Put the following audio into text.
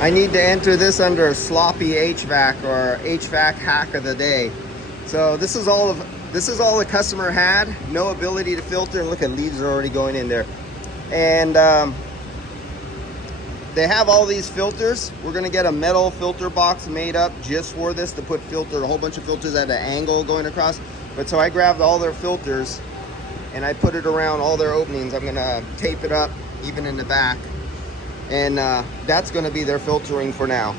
I need to enter this under sloppy HVAC or HVAC hack of the day. So this is all the customer had. No ability to filter. Look at leaves are already going in there. And they have all these filters. We're gonna get a metal filter box made up just for this to put a whole bunch of filters at an angle going across. But so I grabbed all their filters and I put it around all their openings. I'm gonna tape it up even in the back. And that's gonna be their filtering for now.